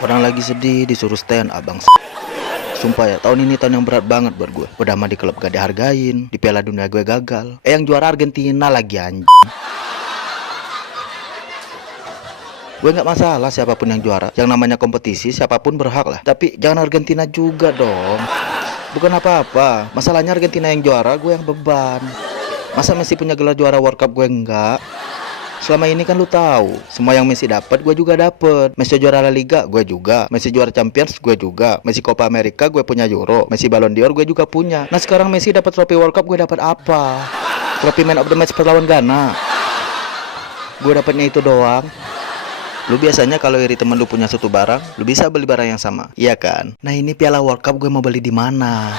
Orang lagi sedih disuruh stand up bang. Sumpah ya, tahun ini tahun yang berat banget buat gue. Udah mah di klub gak dihargain, di Piala Dunia gue gagal. Yang juara Argentina lagi anjing. Gue nggak masalah siapapun yang juara. Yang namanya kompetisi siapapun berhak lah. Tapi jangan Argentina juga dong. Bukan apa-apa. Masalahnya Argentina yang juara, gue yang beban. Masa Messi punya gelar juara World Cup gue enggak? Selama ini kan lu tahu, semua yang Messi dapat gue juga dapat. Messi juara La Liga, gue juga. Messi juara Champions, gue juga. Messi Copa America, gue punya Euro. Messi Ballon d'Or, gue juga punya. Nah sekarang Messi dapat trofi World Cup, gue dapat apa? Trofi Man of the Match perlawan Ghana. Gue dapatnya itu doang. Lu biasanya kalau iri temen lu punya satu barang, lu bisa beli barang yang sama, iya kan? Nah ini Piala World Cup gue mau beli di mana?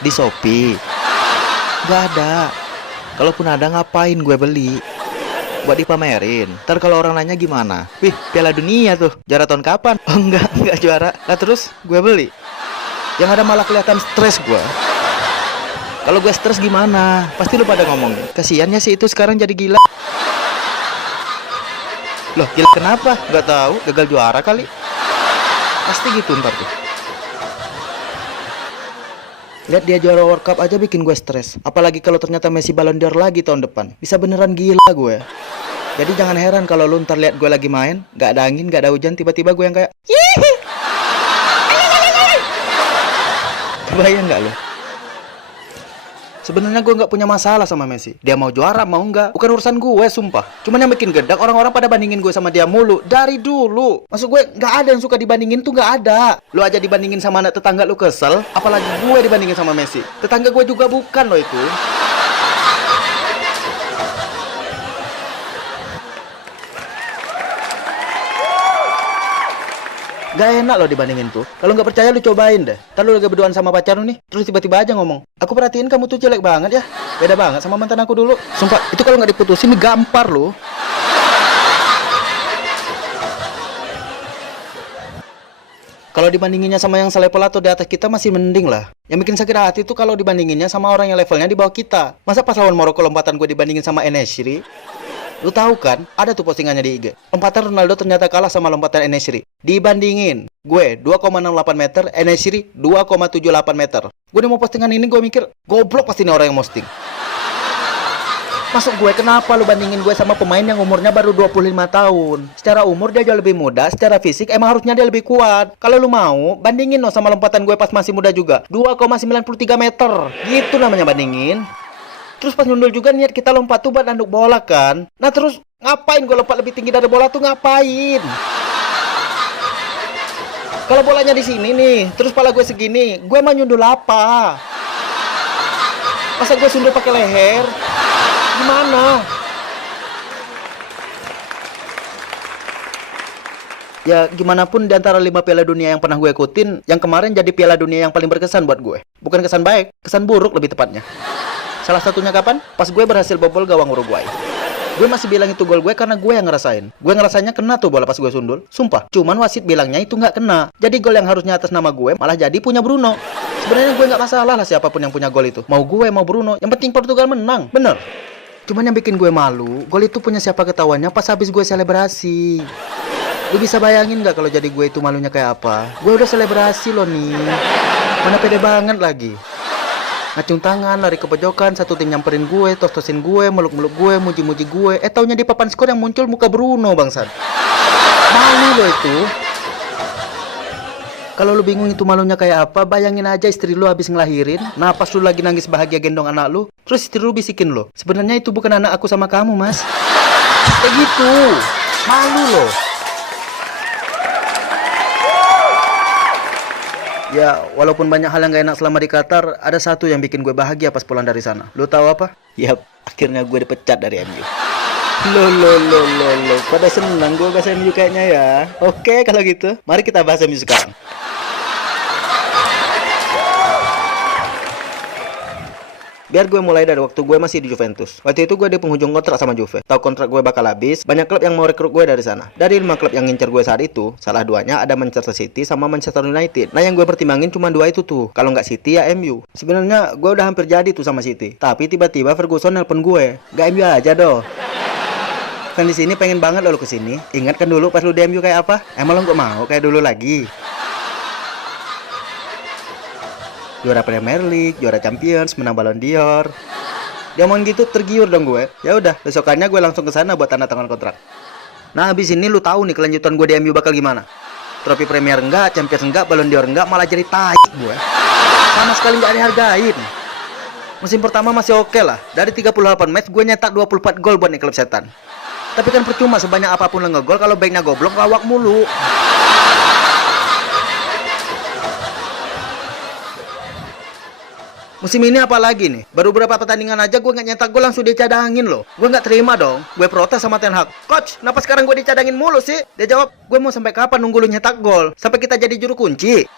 Di Shopee? Gak ada. Kalaupun ada ngapain gue beli? Buat dipamerin. Ntar kalau orang nanya gimana? Wih, Piala Dunia tuh. Juara tahun kapan? Oh enggak juara. Nah terus gue beli. Yang ada malah kelihatan stres gue. Kalau gue stres gimana? Pasti lu pada ngomong, kasiannya sih itu sekarang jadi gila. Loh, gila kenapa? Gak tahu, gagal juara kali. Pasti gitu ntar tuh. Lihat dia juara World Cup aja bikin gue stres. Apalagi kalau ternyata Messi Ballon d'Or lagi tahun depan. Bisa beneran gila gue. Jadi jangan heran kalau lu ntar lihat gue lagi main, gak ada angin, gak ada hujan, tiba-tiba gue yang kayak Yihi! Kebayang gak lu? Sebenarnya gue nggak punya masalah sama Messi. Dia mau juara mau nggak, bukan urusan gue, sumpah. Cuman yang bikin gedak orang-orang pada bandingin gue sama dia mulu dari dulu. Maksud gue nggak ada yang suka dibandingin tuh, nggak ada. Lu aja dibandingin sama anak tetangga lu kesel, apalagi gue dibandingin sama Messi. Tetangga gue juga bukan loh itu. Gak enak loh dibandingin tuh. Kalau nggak percaya lu cobain deh. Ntar lu lagi berduaan sama pacar lu nih, terus tiba-tiba aja ngomong, aku perhatiin kamu tuh jelek banget ya. Beda banget sama mantan aku dulu. Sumpah, itu kalau nggak diputusin gampar lu. Kalau dibandinginnya sama yang selevel atau di atas kita masih mending lah. Yang bikin sakit hati tuh kalau dibandinginnya sama orang yang levelnya di bawah kita. Masa pas lawan Maroko lompatan gue dibandingin sama En-Nesyri? Lu tahu kan, ada tuh postingannya di IG. Lompatan Ronaldo ternyata kalah sama lompatan En-Nesyri. Dibandingin, gue 2,68 meter, En-Nesyri 2,78 meter. Gue udah mau postingan ini, gue mikir, goblok pasti ini orang yang posting. Masuk gue, kenapa lu bandingin gue sama pemain yang umurnya baru 25 tahun? Secara umur dia jauh lebih muda, secara fisik emang harusnya dia lebih kuat. Kalau lu mau, bandingin no sama lompatan gue pas masih muda juga, 2,93 meter. Gitu namanya bandingin. Terus pas nyundul juga niat kita lompat tuh buat nanduk bola kan. Nah terus ngapain gue lompat lebih tinggi dari bola tuh ngapain? Kalau bolanya di sini nih, terus pala gue segini, gue mah nyundul apa? Masa gue sundul pakai leher? Gimana? Ya gimana pun di antara 5 Piala Dunia yang pernah gue ikutin, yang kemarin jadi Piala Dunia yang paling berkesan buat gue. Bukan kesan baik, kesan buruk lebih tepatnya. Salah satunya kapan? Pas gue berhasil bobol gawang Uruguay. Gue masih bilang itu gol gue karena gue yang ngerasain. Gue ngerasanya kena tuh bola pas gue sundul. Sumpah, cuman wasit bilangnya itu nggak kena. Jadi gol yang harusnya atas nama gue malah jadi punya Bruno. Sebenarnya gue nggak masalah lah siapapun yang punya gol itu. Mau gue, mau Bruno. Yang penting Portugal menang, bener. Cuman yang bikin gue malu, gol itu punya siapa ketahuannya pas habis gue selebrasi. Lu bisa bayangin nggak kalau jadi gue itu malunya kayak apa? Gue udah selebrasi loh nih. Mana pede banget lagi. Ngacung tangan, lari ke pojokan, satu tim nyamperin gue, tos-tosin gue, meluk-meluk gue, muji-muji gue. Taunya di papan skor yang muncul muka Bruno bangsat. Malu loh itu. Kalau lu bingung itu malunya kayak apa, bayangin aja istri lu habis ngelahirin. Nah pas lu lagi nangis bahagia gendong anak lu, terus istri lu bisikin lo, sebenarnya itu bukan anak aku sama kamu mas. Kayak gitu. Malu loh. Ya, walaupun banyak hal yang gak enak selama di Qatar, ada satu yang bikin gue bahagia pas pulang dari sana. Lu tahu apa? Yap, akhirnya gue dipecat dari MU. Lo. Pada senang gue bahas MU kayaknya ya. Oke, kalau gitu, mari kita bahas MU sekarang. Biar gue mulai dari waktu gue masih di Juventus. Waktu itu gue di penghujung kontrak sama Juve. Tahu kontrak gue bakal habis, banyak klub yang mau rekrut gue dari sana. Dari 5 klub yang ngincer gue saat itu, salah duanya ada Manchester City sama Manchester United. Nah yang gue pertimbangin cuma 2 itu tuh. Kalau nggak City ya MU. Sebenarnya gue udah hampir jadi tuh sama City. Tapi tiba-tiba Ferguson nelpon gue, "Gak MU aja doh." Kan di sini pengen banget lo ke sini. Ingat kan dulu pas lu di MU kayak apa? Emang lo nggak mau kayak dulu lagi? Juara Premier League, juara Champions, menang Ballon d'Or. Dia ngomong gitu tergiur dong gue. Ya udah, besokannya gue langsung ke sana buat tanda tangan kontrak. Nah, habis ini lu tahu nih kelanjutan gue di MU bakal gimana? Trofi Premier enggak, Champions enggak, Ballon d'Or enggak, malah jadi tai gue. Sama sekali nggak dihargain. Musim pertama masih oke lah. Dari 38 match gue nyetak 24 gol buat nih klub setan. Tapi kan percuma sebanyak apapun lo ngegol kalau baiknya goblok lawak mulu. Musim ini apa lagi nih? Baru beberapa pertandingan aja gue nggak nyetak gol langsung dicadangin loh. Gue nggak terima dong. Gue protes sama Ten Hag. Coach, kenapa sekarang gue dicadangin mulu sih? Dia jawab, gue mau sampai kapan nunggu lu nyetak gol? Sampai kita jadi juru kunci.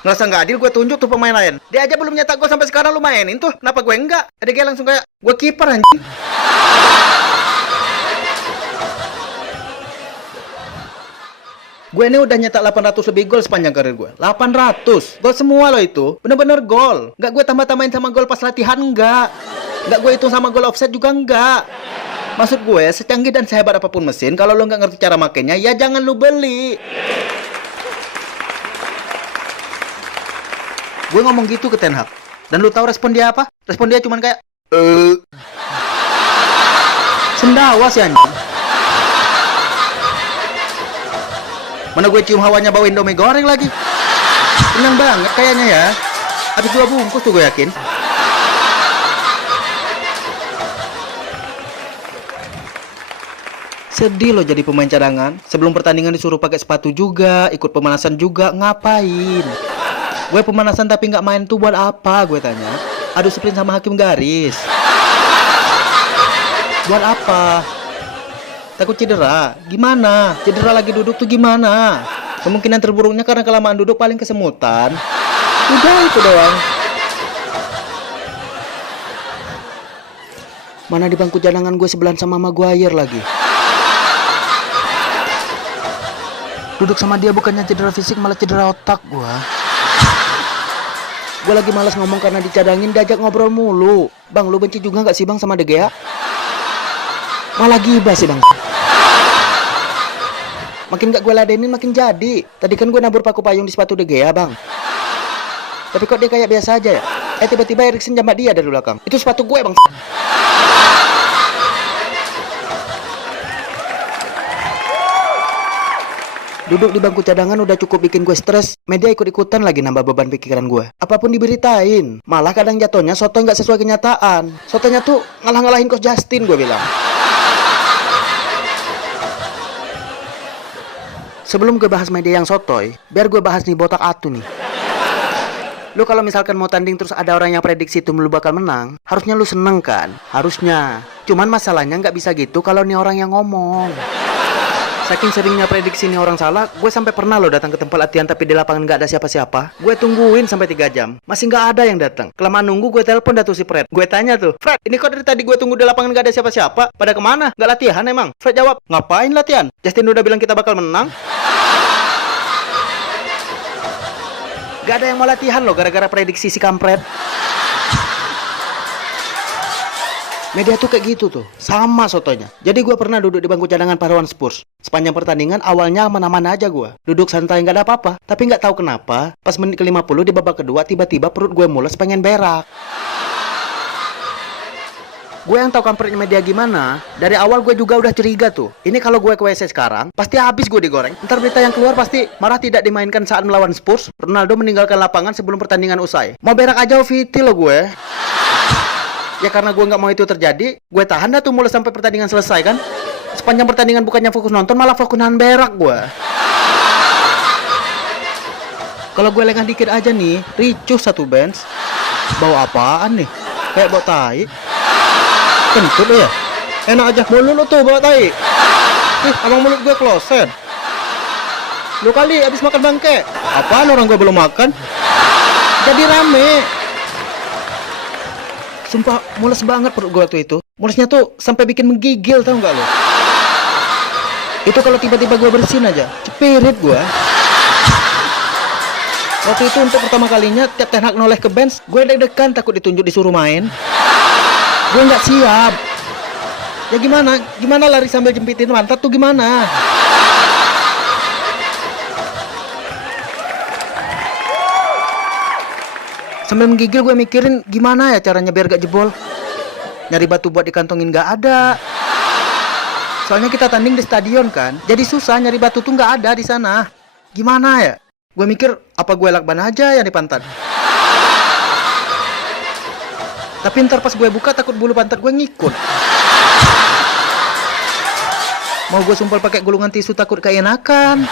Ngerasa nggak adil gue tunjuk tuh pemain lain. Dia aja belum nyetak gol sampai sekarang lu mainin tuh. Kenapa gue enggak? Ada kayak langsung kayak gue kiper anjing. Gue ini udah nyetak 800 lebih gol sepanjang karir gue. 800 gol semua loh itu. Bener-bener gol. Nggak gue tambah-tambahin sama gol pas latihan, enggak. Nggak gue hitung sama gol offset juga, enggak. Maksud gue, secanggih dan sehebat apapun mesin, kalau lo nggak ngerti cara makainya, ya jangan lo beli. Gue ngomong gitu ke Ten Hag. Dan lu tahu respon dia apa? Respon dia cuman kayak sendawa sih anjing. Mana gue cium hawanya bawa Indomie goreng lagi. Kenyang banget kayaknya ya. Habis 2 bungkus tuh gue yakin. Sedih loh jadi pemain cadangan. Sebelum pertandingan disuruh pakai sepatu juga, ikut pemanasan juga, ngapain? Gue pemanasan tapi nggak main tuh buat apa, gue tanya. Adu sprint sama hakim garis. Buat apa? Takut cedera? Gimana? Cedera lagi duduk tuh gimana? Kemungkinan terburuknya karena kelamaan duduk paling kesemutan. Udah itu doang. Mana di bangku cadangan gue sebelahan sama Maguire lagi. Duduk sama dia bukannya cedera fisik malah cedera otak gue. Gue lagi malas ngomong karena dicadangin, diajak ngobrol mulu. Bang, lu benci juga gak sih bang sama De Gea? Malah gibah sih bang. Makin gak gue ladenin makin jadi. Tadi kan gue nabur paku payung di sepatu De Gea bang. Tapi kok dia kayak biasa aja ya? Tiba-tiba Eriksen jambak dia dari belakang. Itu sepatu gue bang. Duduk di bangku cadangan udah cukup bikin gue stres. Media ikut-ikutan lagi nambah beban pikiran gue. Apapun diberitain. Malah kadang jatuhnya sotoy nggak sesuai kenyataan. Sotoynya tuh ngalah-ngalahin Coach Justin gue bilang. Sebelum gue bahas media yang sotoy, biar gue bahas nih botak atu nih. Lu kalau misalkan mau tanding terus ada orang yang prediksi tim lu bakal menang, harusnya lu seneng kan? Harusnya. Cuman masalahnya nggak bisa gitu kalau nih orang yang ngomong. Saking seringnya prediksi nih orang salah, gue sampai pernah lo datang ke tempat latihan tapi di lapangan nggak ada siapa-siapa. Gue tungguin sampai 3 jam, masih nggak ada yang datang. Kelamaan nunggu gue telepon dah tuh si Fred. Gue tanya tuh, Fred, ini kok dari tadi gue tunggu di lapangan nggak ada siapa-siapa? Pada kemana? Nggak latihan emang? Fred jawab, ngapain latihan? Justin udah bilang kita bakal menang. Gak ada yang mau latihan loh gara-gara prediksi si kampret. Media tuh kayak gitu tuh, sama sotonya. Jadi gue pernah duduk di bangku cadangan pahlawan Spurs. Sepanjang pertandingan awalnya aman-aman aja gue. Duduk santai nggak ada apa-apa. Tapi nggak tahu kenapa, pas menit ke-50 di babak kedua tiba-tiba perut gue mules pengen berak. Gue yang tahu kampretnya media gimana. Dari awal gue juga udah curiga tuh. Ini kalau gue ke WC sekarang, pasti habis gue digoreng. Ntar berita yang keluar pasti marah tidak dimainkan saat melawan Spurs. Ronaldo meninggalkan lapangan sebelum pertandingan usai. Mau berak aja OVT lo gue. Ya karena gue nggak mau itu terjadi, gue tahan dah tuh mulai sampai pertandingan selesai kan. Sepanjang pertandingan bukannya fokus nonton, malah fokus nahan berak gue. Kalau gue lengah dikit aja nih, ricuh satu bench. Bau apaan nih? Kayak bau tai. Kentut lo ya? Enak aja, mulut lo tuh bau tai. Abang mulut gue kloset. Lu kali abis makan bangke. Apaan orang gue belum makan? Jadi rame. Sumpah mules banget perut gue waktu itu. Mulesnya tuh sampai bikin menggigil, tau gak lo? Itu kalau tiba-tiba gue bersin aja, cepirit gue. Waktu itu untuk pertama kalinya tiap Ten Hag noleh ke bench, gue deg-degan takut ditunjuk disuruh main. Gue nggak siap. Ya gimana? Gimana lari sambil jempitin pantat tuh gimana? Sambil menggigil gue mikirin gimana ya caranya biar gak jebol. Nyari batu buat dikantongin gak ada. Soalnya kita tanding di stadion kan, jadi susah nyari batu tuh gak ada di sana. Gimana ya? Gue mikir apa gue lakban aja yang di pantat. Tapi ntar pas gue buka takut bulu pantat gue ngikut. Mau gue sumpel pakai gulungan tisu takut keenakan.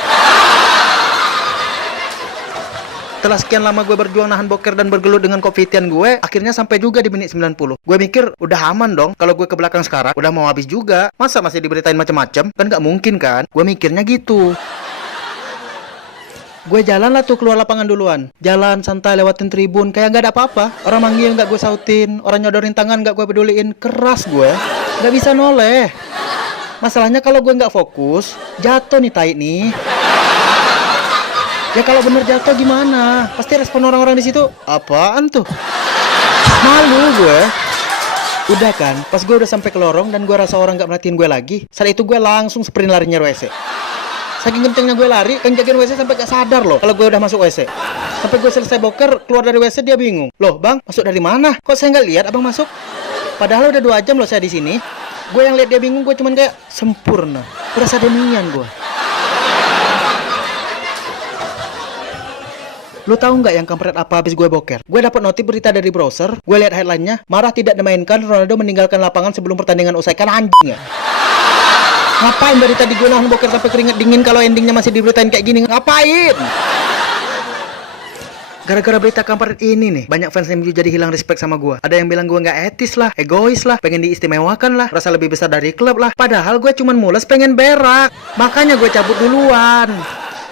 Setelah sekian lama gue berjuang nahan boker dan bergelut dengan COVID-an gue, akhirnya sampai juga di menit 90. Gue mikir udah aman dong, kalau gue ke belakang sekarang udah mau habis juga. Masa masih diberitain macam-macam? Kan gak mungkin kan? Gue mikirnya gitu. Gue jalan lah tuh keluar lapangan duluan. Jalan santai lewatin tribun kayak gak ada apa-apa. Orang manggil gak gue sautin, orang nyodorin tangan gak gue peduliin. Keras gue, gak bisa noleh. Masalahnya kalau gue gak fokus, jatuh nih tai nih. Ya kalau bener jatuh gimana? Pasti respon orang-orang di situ apaan tuh? Malu gue. Udah kan, pas gue udah sampai ke lorong dan gue rasa orang gak merhatiin gue lagi, saat itu gue langsung sprint larinya WC. Saking kencengnya gue lari, kan jagain WC sampai gak sadar loh kalau gue udah masuk WC. Sampai gue selesai boker, keluar dari WC dia bingung. Loh bang, masuk dari mana? Kok saya nggak lihat abang masuk? Padahal udah 2 jam loh saya di sini. Gue yang lihat dia bingung, gue cuman kayak sempurna. Berasa demian gue. Lu tahu nggak yang kampret apa habis gue boker? Gue dapat notif berita dari browser, gue lihat headline-nya, marah tidak dimainkan, Ronaldo meninggalkan lapangan sebelum pertandingan usai. Kan anjing ya? Ngapain dari tadi gue nahan boker sampai keringet dingin kalau endingnya masih diberitain kayak gini? Ngapain? Gara-gara berita kampret ini nih, banyak fans MU jadi hilang respect sama gue. Ada yang bilang gue nggak etis lah, egois lah, pengen diistimewakan lah, rasa lebih besar dari klub lah. Padahal gue cuman mules pengen berak. Makanya gue cabut duluan.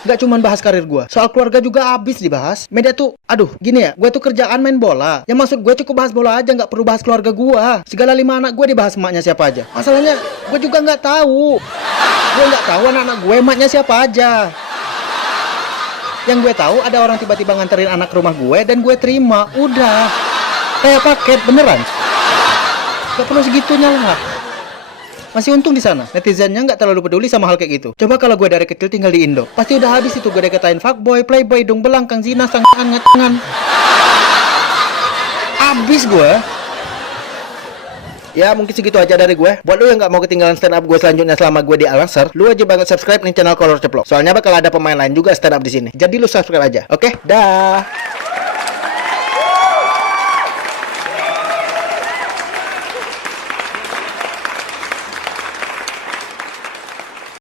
Gak cuman bahas karir gue, soal keluarga juga abis dibahas. Media tuh, aduh gini ya, gue tuh kerjaan main bola. Yang maksud gue cukup bahas bola aja, gak perlu bahas keluarga gue. Segala 5 anak gue dibahas emaknya siapa aja. Masalahnya, gue juga gak tahu. Gue gak tahu anak-anak gue emaknya siapa aja. Yang gue tahu ada orang tiba-tiba nganterin anak ke rumah gue dan gue terima. Udah, kayak paket beneran. Gak perlu segitunya lah. Masih untung di sana, netizennya nggak terlalu peduli sama hal kayak gitu. Coba kalau gue dari kecil tinggal di Indo, pasti udah habis itu gue dikatain fuckboy, playboy, dong belang, kang zina, sang anget-angan. Abis gue. Ya mungkin segitu aja dari gue. Buat lu yang nggak mau ketinggalan stand up gue selanjutnya selama gue di Al-Azhar, lu wajib banget subscribe nih channel Kolor Ceplok. Soalnya bakal ada pemain lain juga stand up di sini. Jadi lu subscribe aja. Oke, dah.